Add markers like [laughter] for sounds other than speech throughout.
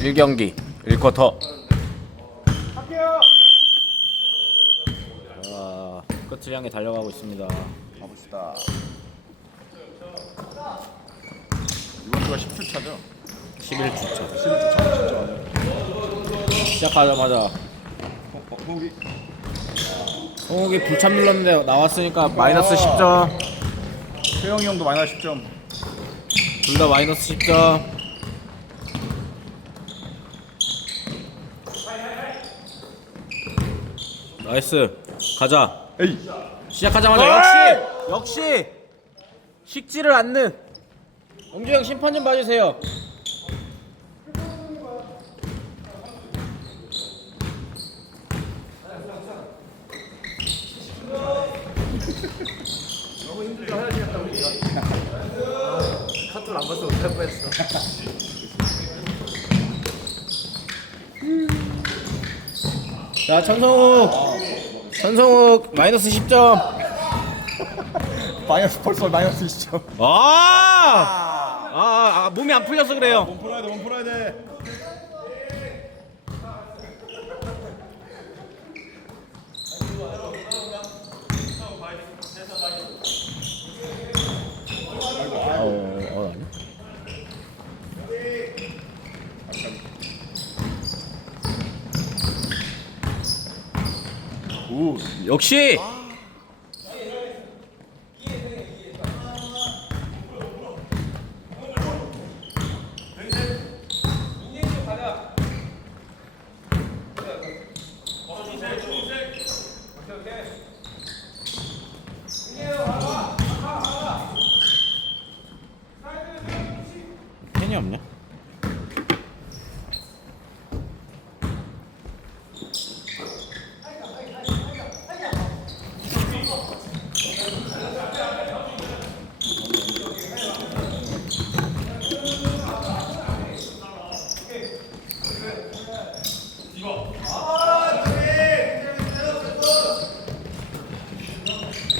1경기 1쿼터 자, 끝을 향해 달려가고 있습니다 가봅시다. 이번 주가 10주 차죠? 11주차 11주 차 진짜. 시작하자마자 어, 어, 호흡이 홍욱이 불참 눌렀는데 나왔으니까 마이너스 10점 최영이 형도 마이너스 10점. 둘 다 마이너스 10점 나이스. 가자. 에이. 시작하자마자 역시! 역시! 식지를 않는. 영주형 심판 좀 봐주세요. 자 천성욱 천성욱 마이너스 10점 마이너스 벌써 마이너스 20점. 아! 아, 아, 몸이 안 풀려서 그래요. 몸 풀어야 돼, 몸 풀어야 돼. 역시 없냐?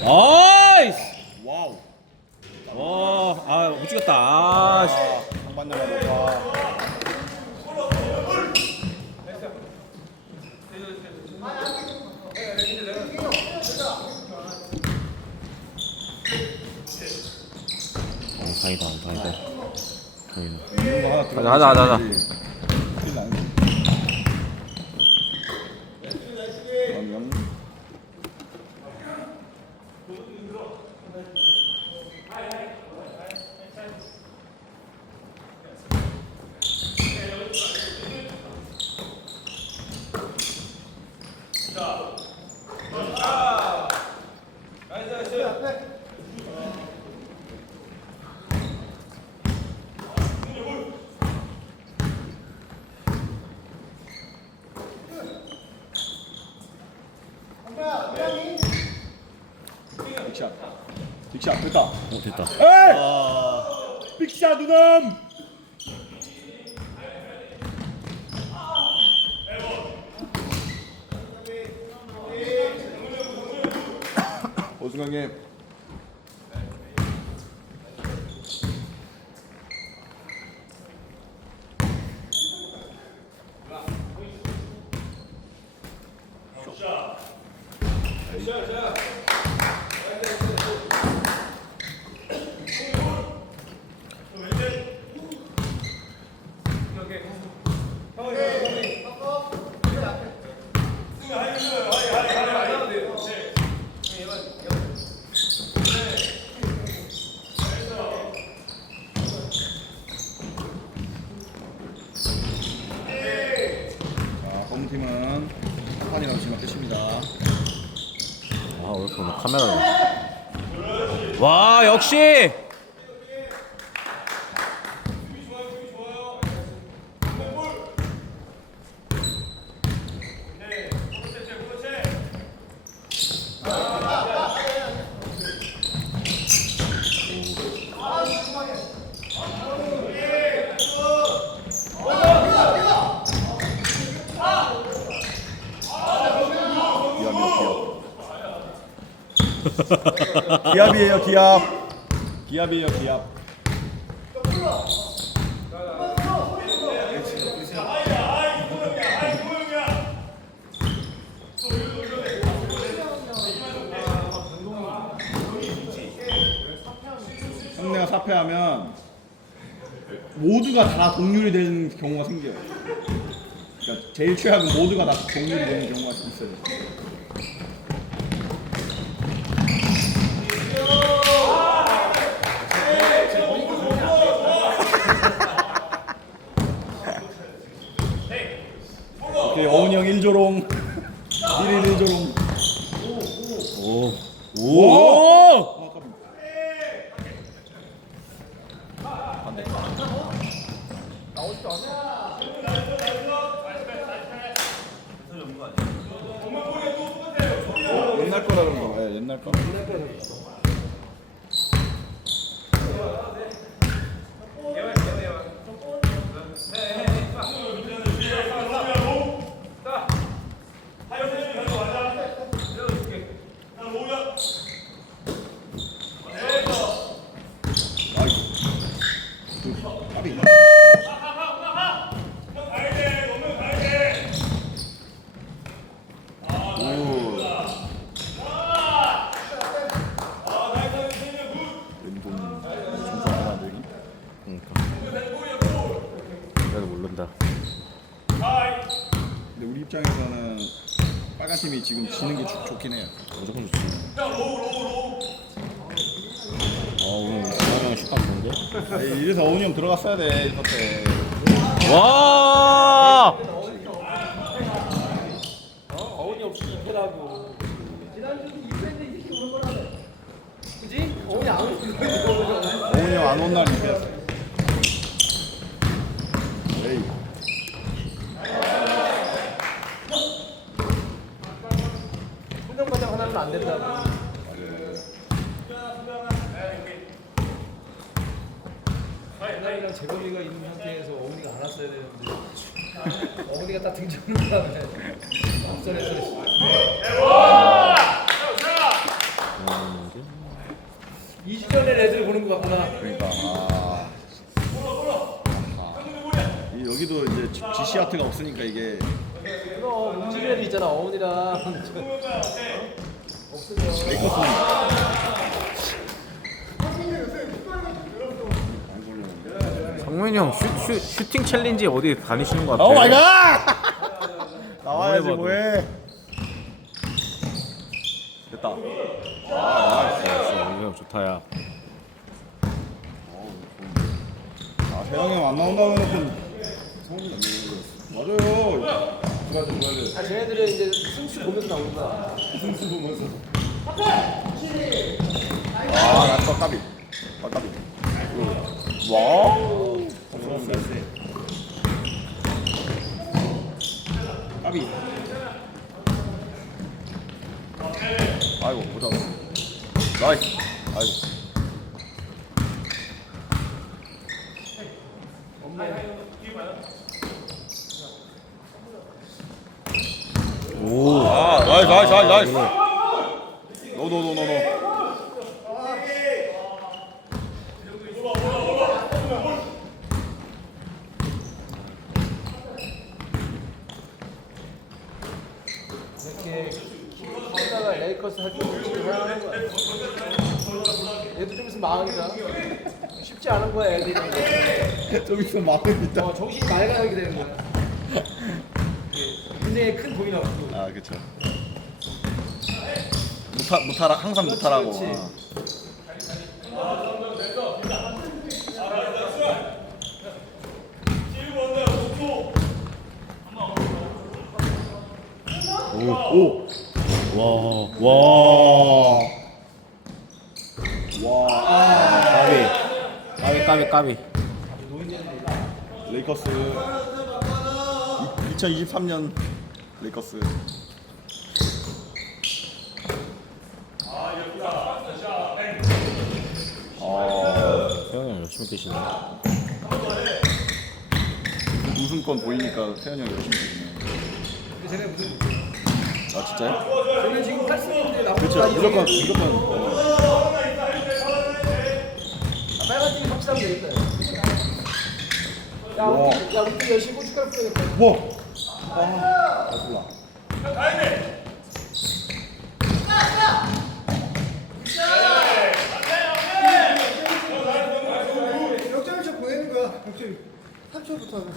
아이스! 와우. 와, 아, 못 찍었다. 아, 씨. 아, 상반장만 높아. 어, 거 하나 들어가야지. 가자, 가자, 가자. 큰일 나네. 그러면 빅샷. 빅샷 됐다. 어, 됐다. 에이! 빅샷 누놈! 오승환님 자, 검팀은 한판이라고 지금 끝입니다. 아, 왜 이렇게 오늘 카메라를. 와, 역시! [laughs] 기압이에요 기압 기압이에요 기압 상대가 사패하면 모두가 다 동률이 되는 경우가 생겨요. 그러니까 제일 최악은 모두가 다 동률이 되는 경우가 있어요. 오케이 어은이 형 1조롱 1일 1조롱 오. 오! 옛날 거라 그런 거. 예, 옛날 거. 아이고. 까비. 오. 왼손 정상 하나 들기. 그러니까. 나도 모른다. 근데 우리 입장에서는 빨간 팀이 지금 지는 게 좋, 좋긴 해요. 무조건 좋지. 아 오늘 주한형 식감 좋은데? 에이, 이래서 어은이 형 들어갔어야 돼 때. 와! 어운이 없이 이패라고. 지난주도 이패인데 이렇게 오는 거라네. 그지? 어운이 안 오는 거 어은이 형 안 온 날 이겼어. 에이. 훈련과장 하나는 안 된다고. 하나이랑 재범이가 있는 상태에서 어운이가 안 왔어야 되는데 어운이가 딱 등장하는 다음에 앞선에서 2주 전에 레드를 보는 것 같구나. 그러니까. 아. 이 여기도 이제 GC 아트가 없으니까 이게 그럼 움직이는 있잖아 어운이랑 메이커스는 성민이 형 슈, 슈, 슈 팅 챌린지 어디 다니시는 것 같아? 오 마이 갓! 나와야지 봐도. 뭐해? 됐다. 아, 이거 좋다 야. 아, 세영이 형안 나온다면 성훈이가 맞아요. 들어가자, 들어가자. 아 쟤네들은 이제 승수 보면서 나오는구나. 승수 보면서. 아, 나또 까비. 아, 까비. 와우. 까비. 아이고, 보자. 나이스. 아이고. 오. 아, 나이스, 나이스, 나이스, 나이스. 노, 노, 노, 노, 노. 이렇게 하다가 레이커스 할때 지금 하는 거야. 얘도 좀 있으면 망하니까 쉽지 않은 거야 애들이. 좀 있으면 마음이 있다. 어, 정신이 맑아지게 되는 거야. 굉장히 큰 돈이 나왔고. 아, 그쵸. 무타, 무타라, 항상 무타라고. 그렇지. 아. 오, 와. 와. 와. 까비 까비 까비. 레이커스 2023년 레이커스 아 세영이 형 열심히 뛰시네. 우승권 보이니까 태현이 형 열심히 뛰네 쟤네 무슨 아 진짜요? 쟤네 지금 8승인데 나보다 그렇죠 무조건 무조건 어. 빨간 팀이 합치하면 되겠다. 야, 와. 우리, 야, 우리 열심히 고춧가루 뿌려야겠다. 와! 아, 몰라. 역전을 좀 보내는 거야. 역전. 8초부터는